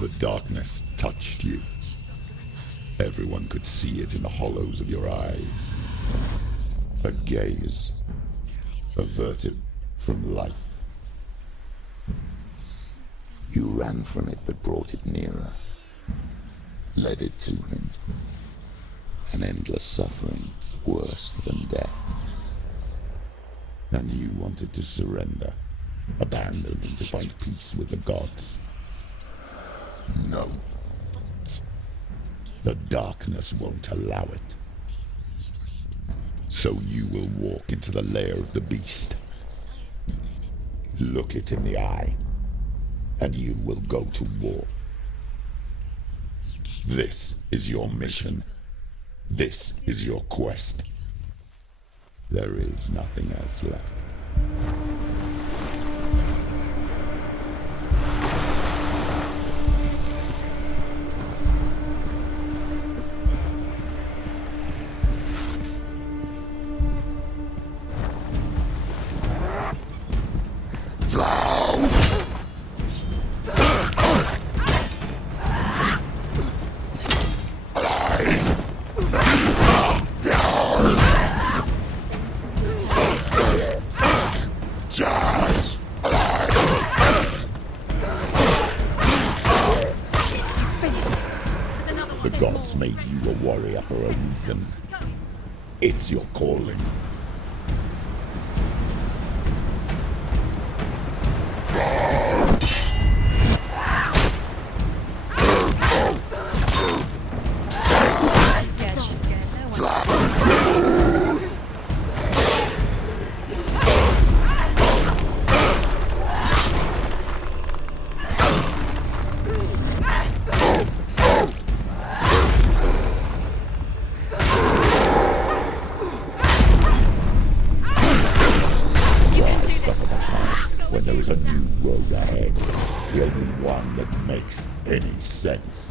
The darkness touched you. Everyone could see it in the hollows of your eyes. A gaze averted from life. You ran from it but brought it nearer. Led it to him. An endless suffering worse than death. And you wanted to surrender, abandon and to find peace with the gods. No. The darkness won't allow it. So you will walk into the lair of the beast. Look it in the eye, and you will go to war. This is your mission. This is your quest. There is nothing else left. The gods made you a warrior for a reason. It's your calling. When there is a new road ahead, the only one that makes any sense.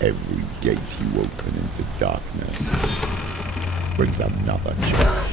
Every gate you open into darkness brings another change.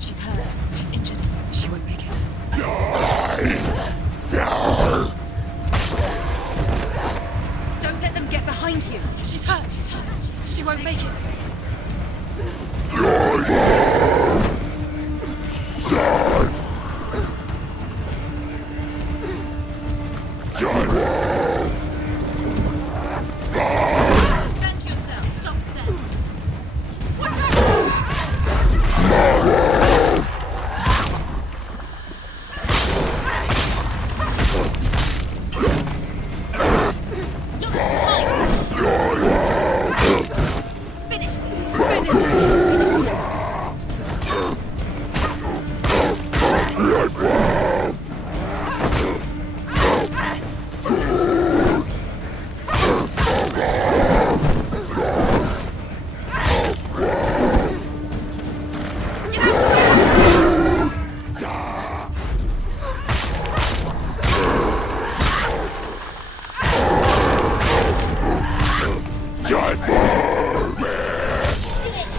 She's hurt. She's injured. She won't make it. Don't let them get behind you. She's hurt. She won't make it. Defend yourself. Stop them. Watch out! Finish this.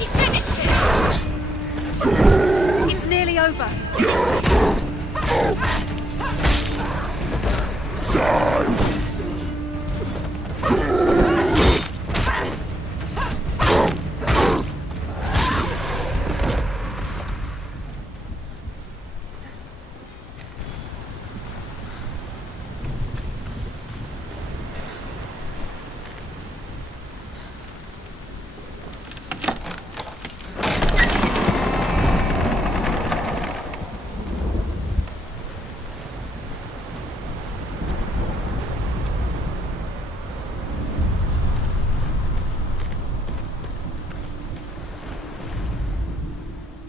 Finish this. It's nearly over.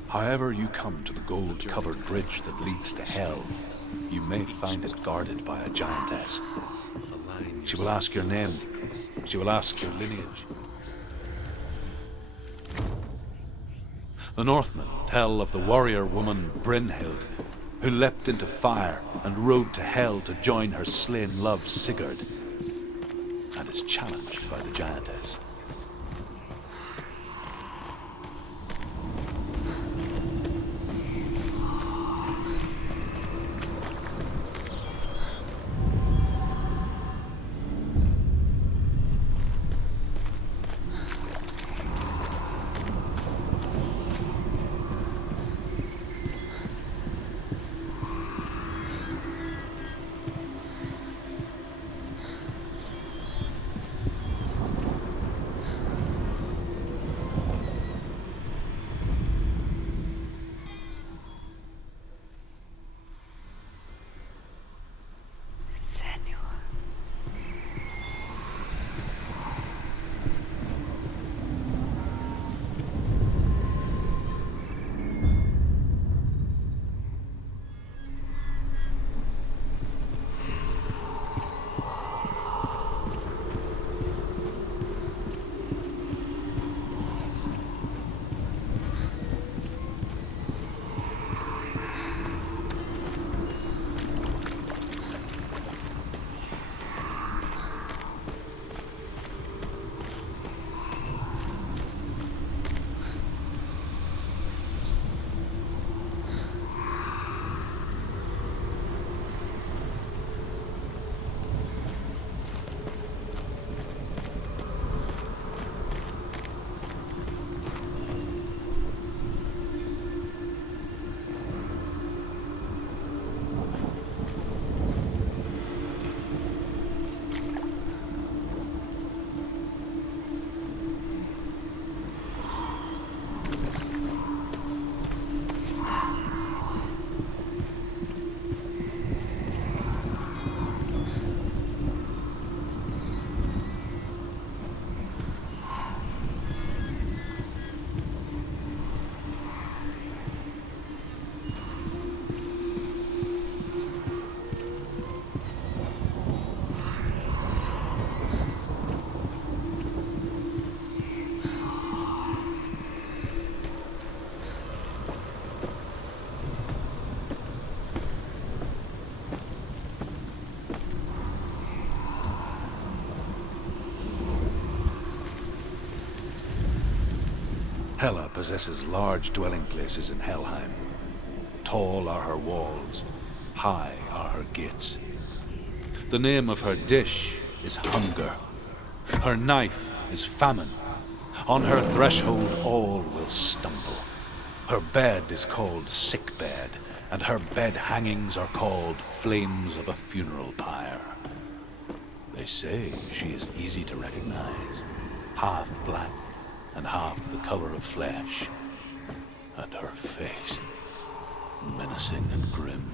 However you come to the gold-covered bridge that leads to Hell, you may find it guarded by a giantess. She will ask your name. She will ask your lineage. The Northmen tell of the warrior woman Brynhild, who leapt into fire and rode to Hell to join her slain love Sigurd, and is challenged by the giantess. Hela possesses large dwelling places in Helheim. Tall are her walls, high are her gates. The name of her dish is hunger. Her knife is famine. On her threshold all will stumble. Her bed is called sick bed, and her bed hangings are called flames of a funeral pyre. They say she is easy to recognize, half black and half the color of flesh, and her face menacing and grim.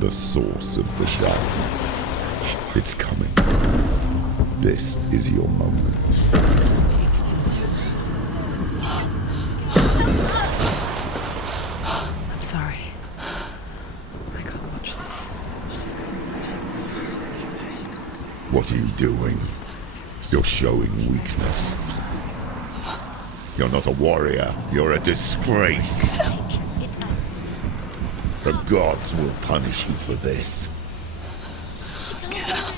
The source of the dark. It's coming. This is your moment. I'm sorry. I can't watch this. What are you doing? You're showing weakness. You're not a warrior. You're a disgrace. The gods will punish you for this. Get up.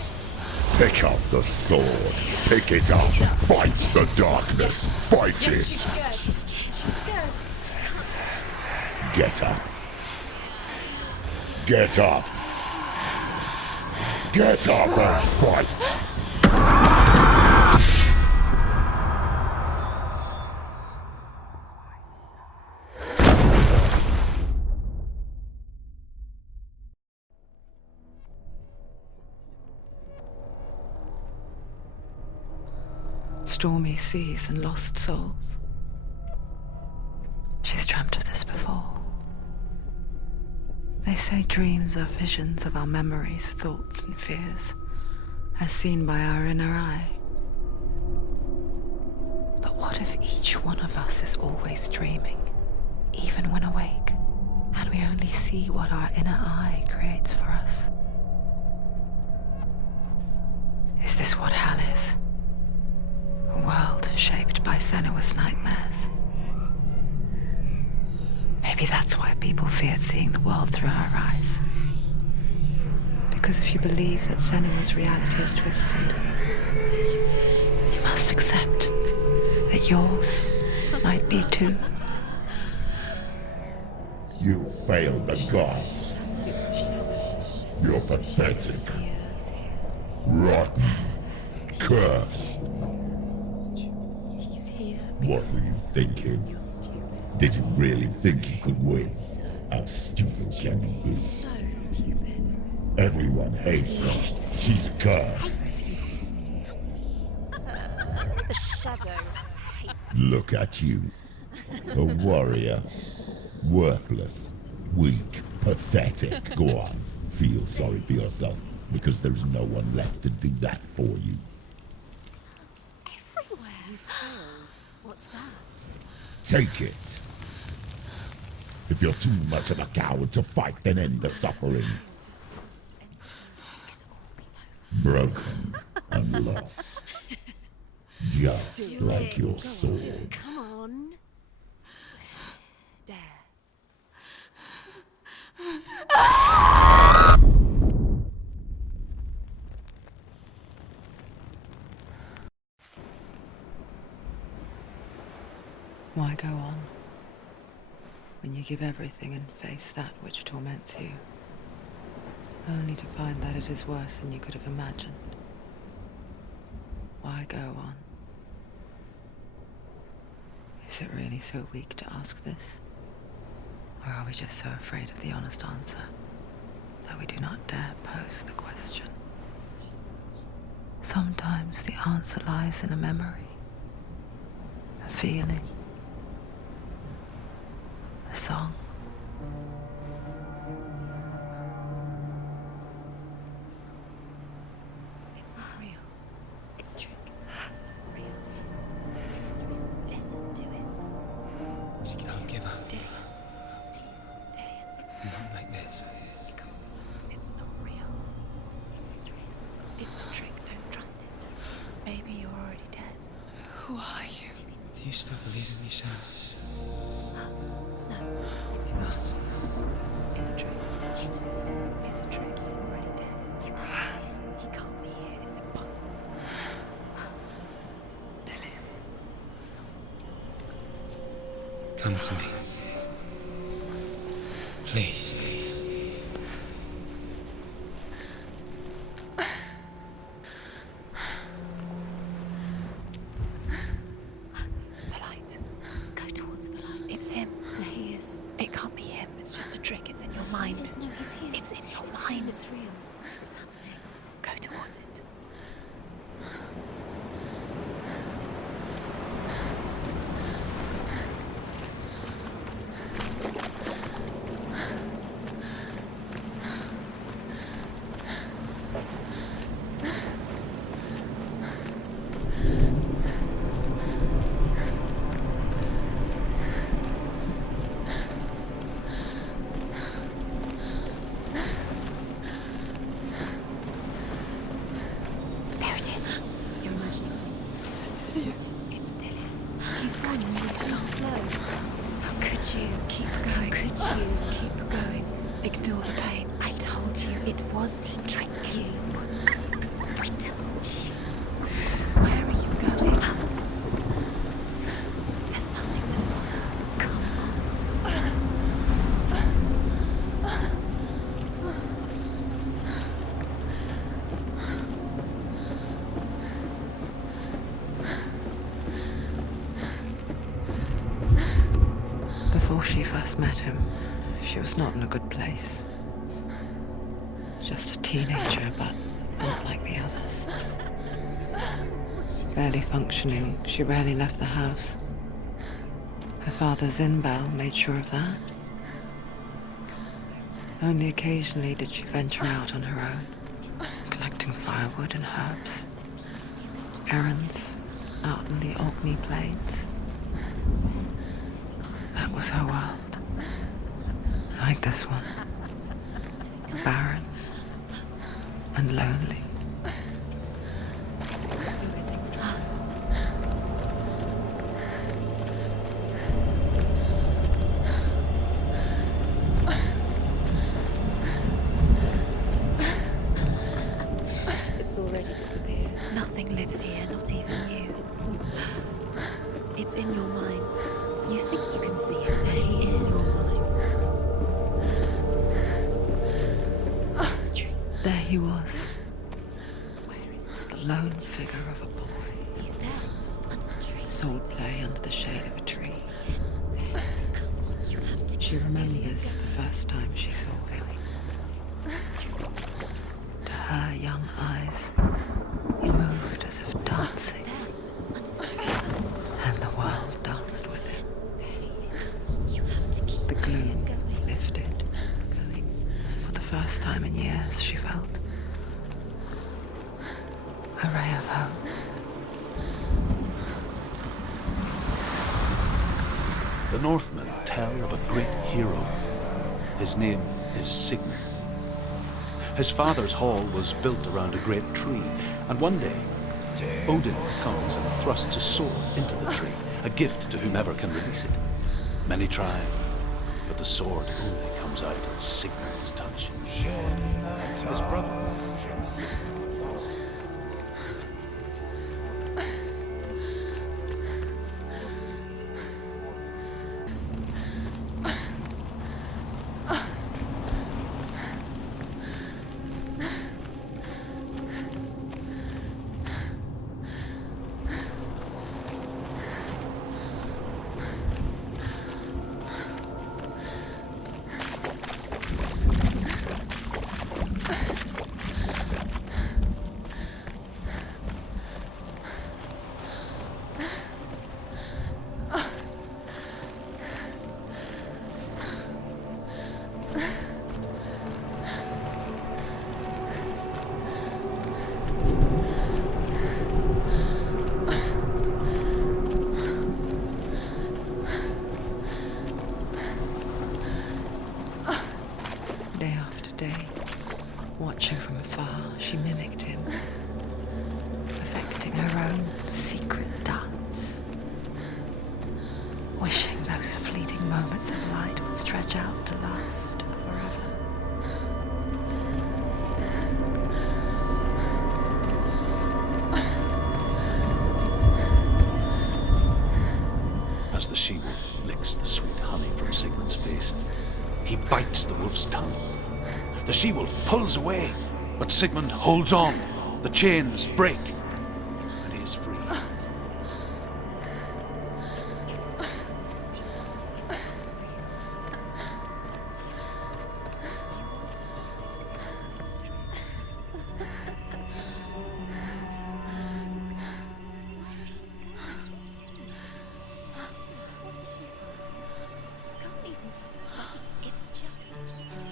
Pick up the sword. Pick it up. Fight the darkness. Fight it. She's scared. She's scared. Get up. Get up. Get up and fight. Stormy seas and lost souls. She's dreamt of this before. They say dreams are visions of our memories, thoughts and fears, as seen by our inner eye. But what if each one of us is always dreaming, even when awake, and we only see what our inner eye creates for us? Is this what hell is? A world shaped by Senua's nightmares. Maybe that's why people feared seeing the world through her eyes. Because if you believe that Senua's reality is twisted, you must accept that yours might be too. You failed the gods. You're pathetic. Rotten. Cursed. What were you thinking? Did you really think you could win? How stupid can you be? So stupid. Everyone hates her. She's cursed. The shadow hates. Look at you. A warrior. Worthless. Weak. Pathetic. Go on. Feel sorry for yourself, because there's no one left to do that for you. Everywhere. You failed. What's that? Take it. If you're too much of a coward to fight, then end the suffering. Broken and lost. Just like your sword. Come on. Dare. Why go on when you give everything and face that which torments you, only to find that it is worse than you could have imagined? Why go on? Is it really so weak to ask this? Or are we just so afraid of the honest answer that we do not dare pose the question? Sometimes the answer lies in a memory, a feeling, a song. It's not real. It's a trick. It's not real. It is real. Listen to it. She Don't give up. Dillian. It's Not like this. It's not real. It is real. It's a trick. Don't trust it. Maybe you're already dead. Who are you? Do you still believe in me, Senua? No, it's not. It's a trick. She knows it's him. It's a trick. He's already dead. He can't be here. It's impossible. Dillian. Come to me. Please. The light. Go towards the light. It's him. There he is. It can't be him. It's just a trick. It's in your mind. No, he's here. It's in your mind. It's real. It's happening. Go towards it. There it is. You're imagining things. It's Dillian. He's gone. He's gone. Slow. How could you? Keep going. How could you? Keep going. Ignore the pain. I told you it was to trick you. I told you. Where are you going? See, there's nothing to follow. Come on. Before she first met him, she was not in a good place. Just a teenager, but not like the others. Barely functioning, she rarely left the house. Her father's in-bell made sure of that. Only occasionally did she venture out on her own, collecting firewood and herbs. Errands out in the Orkney Plains. That was her world. Like this one. Barren and lonely. It's already disappeared. Nothing lives here, not even you. It's pointless. It's in your mind. You think you can see it. It's in your mind. It's a trick. There he was, Where is he? the lone figure of a boy. He's there, under the tree. Sword play under the shade of a tree. You have to She remembers the first time she saw him. To her young eyes, he moved as if dancing, under the tree. and the world danced with him. You have to keep The gloom going. lifted. For the first time in years, she felt a ray of hope. The Northmen tell of a great hero. His name is Sigmund. His father's hall was built around a great tree, and one day Odin comes and thrusts a sword into the tree, a gift to whomever can release it. Many try, but the sword only comes out at Sigmund's touch. His brother. she-wolf's tongue. The she-wolf pulls away, but Sigmund holds on. The chains break, and he is free.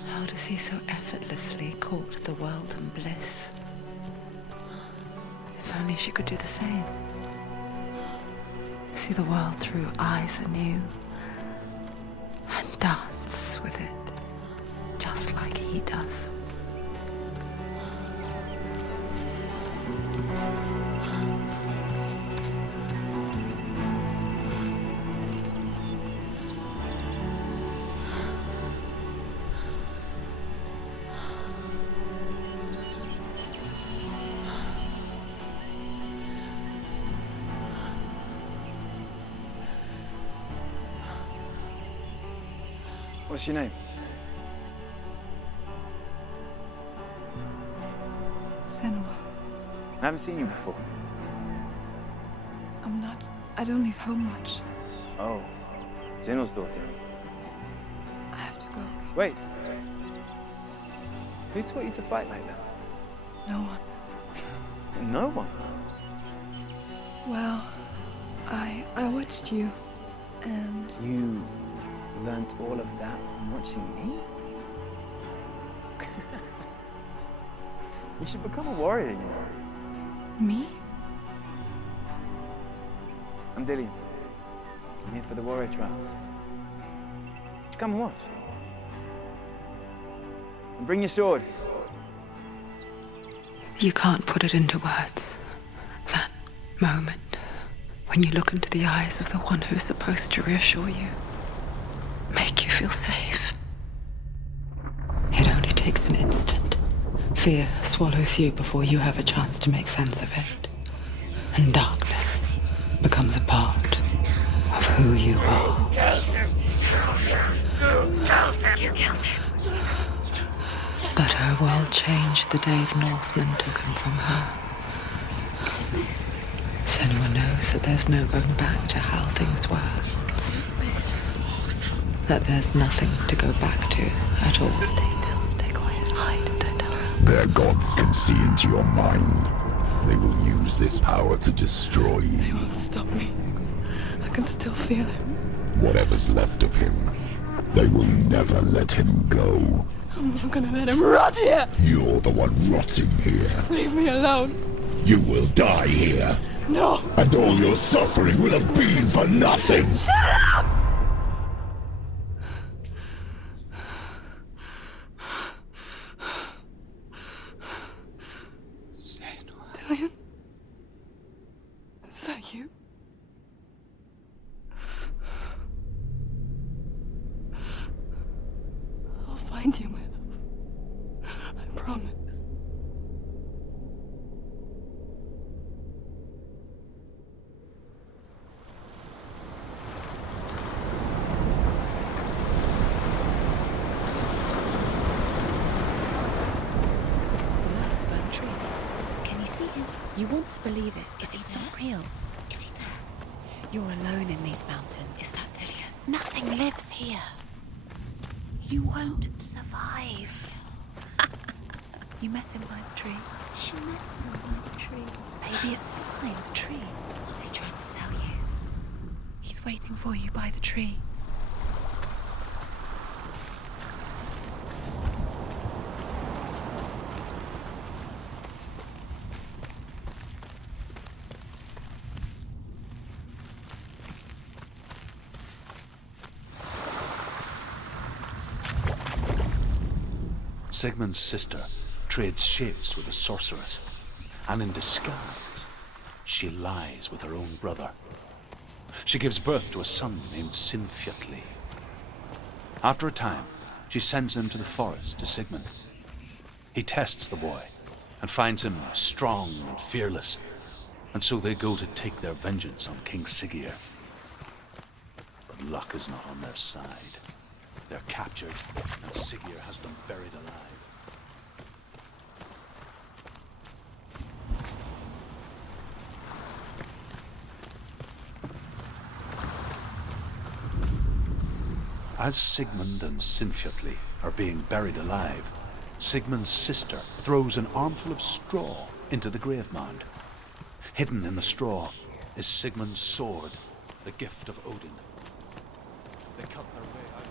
How does he so effortlessly court the world and bliss? If only she could do the same. See the world through eyes anew and dance with it, just like he does. What's your name? Senua. I haven't seen you before. I don't leave home much. Oh, Zenua's daughter. I have to go. Wait. Who taught you to fight like that? No one. No one. Well, I watched you, and You learnt all of that from watching me? You should become a warrior, you know. me? I'm Dillian. I'm here for the warrior trials. Just come and watch. And bring your sword. You can't put it into words. That moment when you look into the eyes of the one who is supposed to reassure you, make you feel safe. It only takes an instant. Fear swallows you before you have a chance to make sense of it. And darkness becomes a part of who you are. You killed him. But her world changed the day the Northmen took him from her. Senua knows that there's no going back to how things were. That there's nothing to go back to at all. Stay still, stay quiet, hide, don't tell her. Their gods can see into your mind. They will use this power to destroy you. They won't stop me. I can still feel him. Whatever's left of him, they will never let him go. I'm not gonna let him rot here. You're the one rotting here. Leave me alone. You will die here. No. And all your suffering will have been for nothing. Shut up! Dillian? Is that you? I'll find you, my love. I promise. You want to believe it. Is he not real? Is he there? You're alone in these mountains. Is that Dillian? Nothing lives here. You won't survive. You met him by the tree. She met him by the tree. Maybe it's a sign, the tree. What's he trying to tell you? He's waiting for you by the tree. Sigmund's sister trades shapes with a sorceress, and in disguise, she lies with her own brother. She gives birth to a son named Sinfjotli. After a time, she sends him to the forest to Sigmund. He tests the boy and finds him strong and fearless, and so they go to take their vengeance on King Siggeir. But luck is not on their side. They're captured, and Siggeir has them buried alive. As Sigmund and Sinfjotli are being buried alive, Sigmund's sister throws an armful of straw into the grave mound. Hidden in the straw is Sigmund's sword, the gift of Odin. They cut their way out.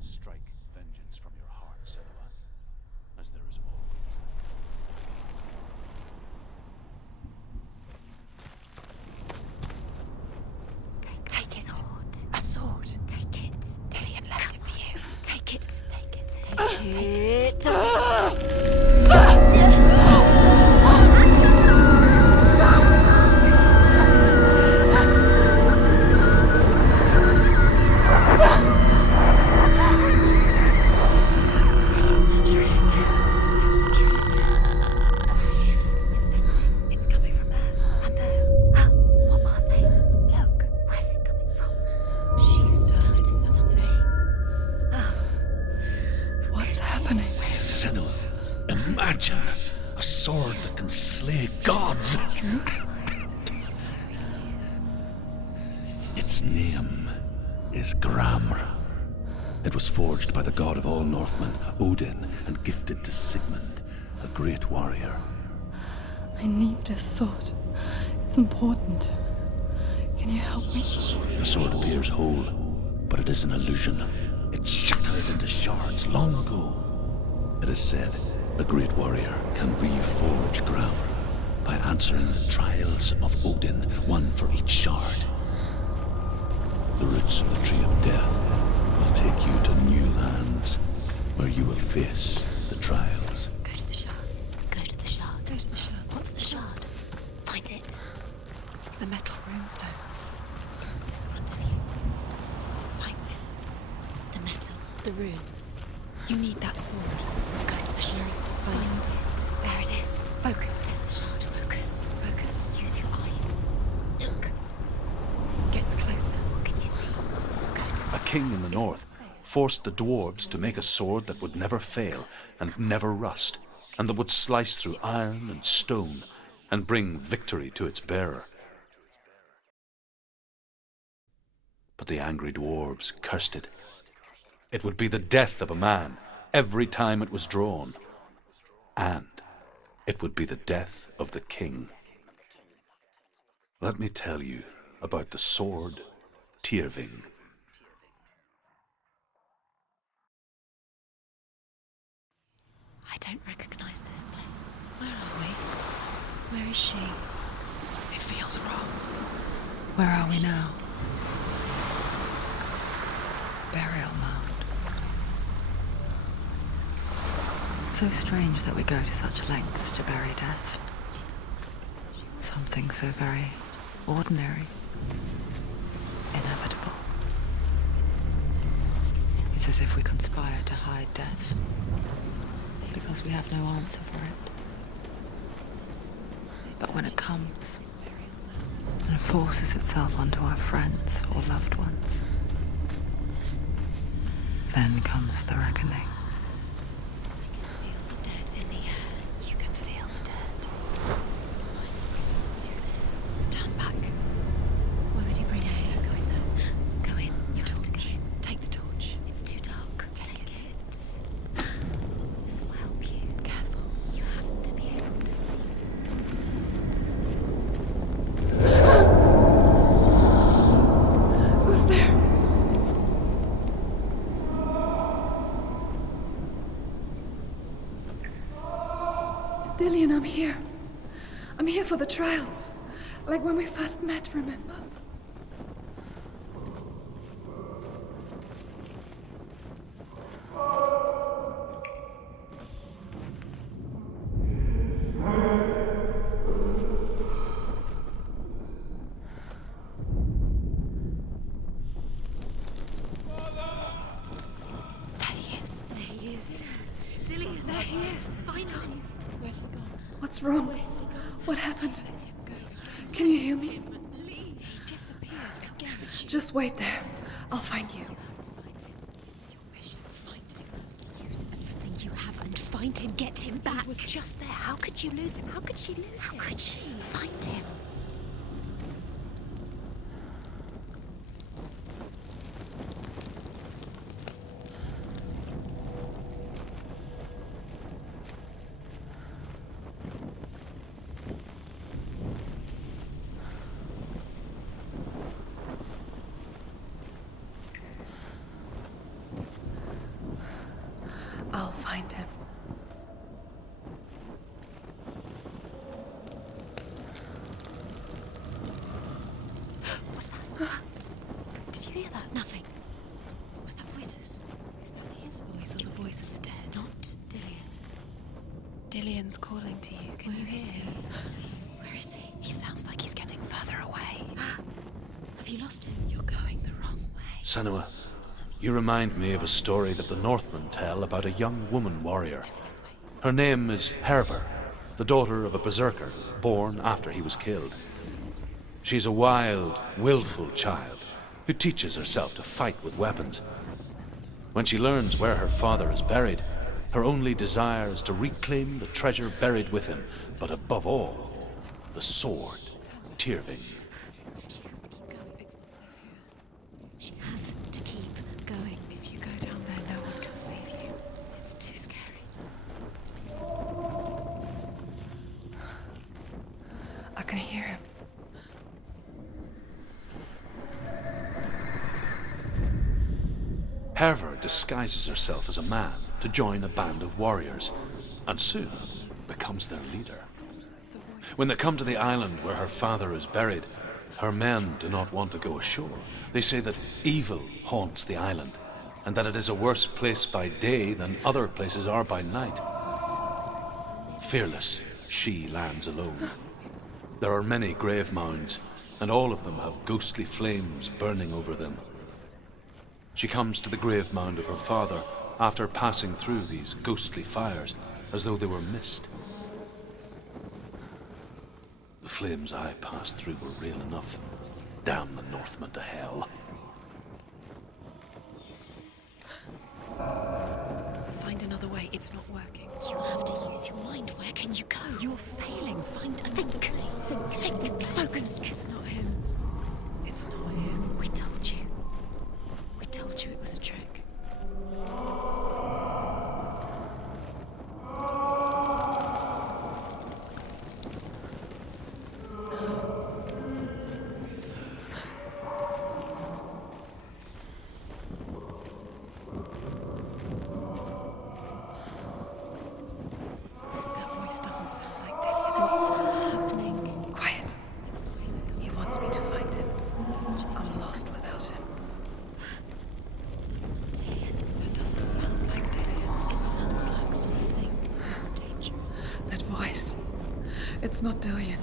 Strike vengeance from your heart, Senua, as there is always. Take a sword. A sword. Take it. Dillian left it for you. Take it. Take it. Take it. It's ending. It's coming from there and there. Oh, what are they? Look, where's it coming from? She started something. Oh, What's happening? Senua, imagine a sword that can slay gods. Its name is Gramr. It was forged by the god of all Northmen, Odin, and gifted to Sigmund, a great warrior. I need this sword. It's important. Can you help me? The sword appears whole, but it is an illusion. It shattered into shards long ago. It is said a great warrior can reforge Gramr by answering the trials of Odin, one for each shard. The roots of the Tree of Death will take you to new lands where you will face the trials. go to the shards. Go to the shard. Go to the shards. What's the shard? Find it. It's the metal runestones. It's in front of you. Find it. The metal. The runes. You need that sword. Go to the shards. Find it. There it is. Focus. There's the shard. Focus. Focus. Use your eyes. Look. Get closer. What can you see? Go to A king in the north forced the dwarves to make a sword that would never fail and never rust, and that would slice through iron and stone and bring victory to its bearer. But the angry dwarves cursed it. It would be the death of a man every time it was drawn, and it would be the death of the king. Let me tell you about the sword Tyrving. I don't recognize this place. Where are we? Where is she? It feels wrong. Where are we now? Burial mound. So strange that we go to such lengths to bury death. Something so very ordinary, inevitable. It's as if we conspire to hide death, because we have no answer for it. But when it comes and forces itself onto our friends or loved ones, then comes the reckoning. Feel the dead in the air. You can feel the dead. Do this. Turn back. Where would you bring her? Don't go in there. Go in. You have to go in. Take the torch. It's too dark. Take it. This will help you. Careful. You have to be able to see. Who's there? Dillian, I'm here. I'm here for the trials. Like when we first met, remember? wrong? What happened? Can you hear me? He disappeared again. Just wait there. I'll find you. This is your mission. Find him. Use everything you have and find him. Get him back. He was just there. How could you lose him? How could she lose him? How could she? Find him. I'll find him. What's that? Did you hear that? Nothing. Was that voices? Is that his voice or the voice of the dead? Not Dillian. Dillian's calling to you. Can you hear him? Where is he? He sounds like he's getting further away. Have you lost him? You're going the wrong way. Senua, you remind me of a story that the Northmen tell about a young woman warrior. Her name is Herver, the daughter of a berserker born after he was killed. She's a wild, willful child who teaches herself to fight with weapons. When she learns where her father is buried, her only desire is to reclaim the treasure buried with him, but above all, the sword, Tyrving. She has to keep going. It's not safe here. She has to keep going. If you go down there, no one can save you. It's too scary. I can hear him. Herver disguises herself as a man to join a band of warriors, and soon becomes their leader. When they come to the island where her father is buried, her men do not want to go ashore. They say that evil haunts the island, and that it is a worse place by day than other places are by night. Fearless, she lands alone. There are many grave mounds, and all of them have ghostly flames burning over them. She comes to the grave mound of her father after passing through these ghostly fires, as though they were mist. The flames I passed through were real enough. Damn the Northmen to hell. Find another way. It's not working. You have to use your mind. Where can you go? You're failing. Find a think. Think. Focus. It's not him. It's not him. We told you. We told you it was a trick. That voice doesn't sound like Dillian. What's happening? Quiet. It's not him. He wants me to find him. I'm lost without him. It's not Dillian. That doesn't sound like Dillian. It sounds like something dangerous. That voice. It's not Dillian.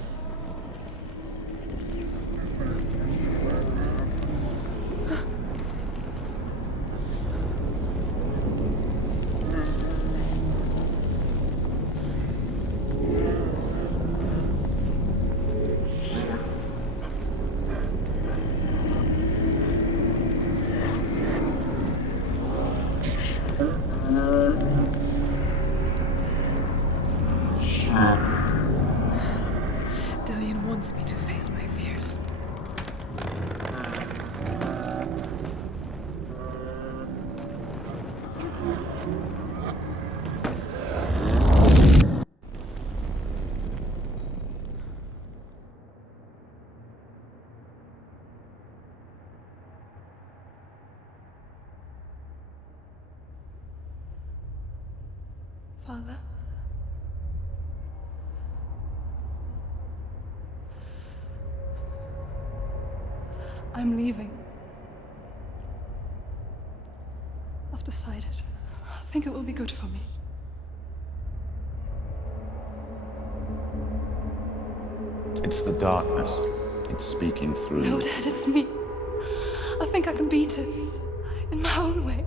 Dillian wants me to face my fears. Father? I'm leaving. I've decided. I think it will be good for me. It's the darkness. It's speaking through No, you. Dad, it's me. I think I can beat it. In my own way.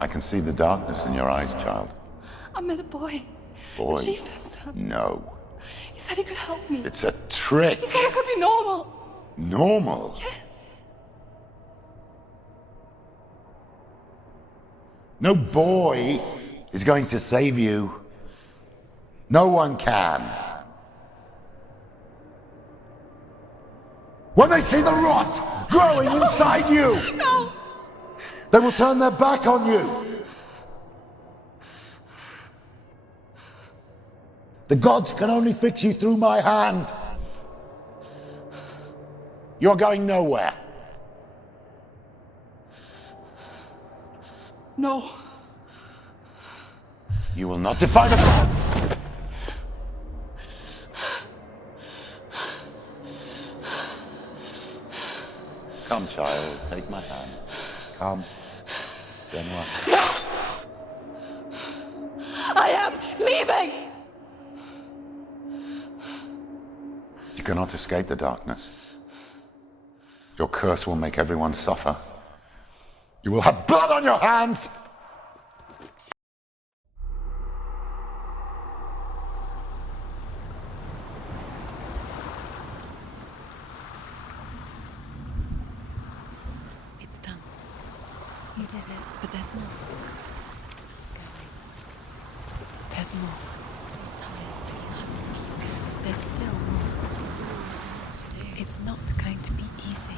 I can see the darkness in your eyes, child. I met a boy. Boy? The chief had some. No. He said he could help me. It's a trick. He said I could be normal. Normal? Yes. No boy is going to save you. No one can. When they see the rot growing inside you, No! they will turn their back on you. The gods can only fix you through my hand. You're going nowhere. No. You will not defy the gods. Come, child, take my hand. Come. Senua. I am leaving! You cannot escape the darkness. Your curse will make everyone suffer. You will have blood on your hands! It's done. You did it, but there's more. There's more. There's still more. It's not going to be easy.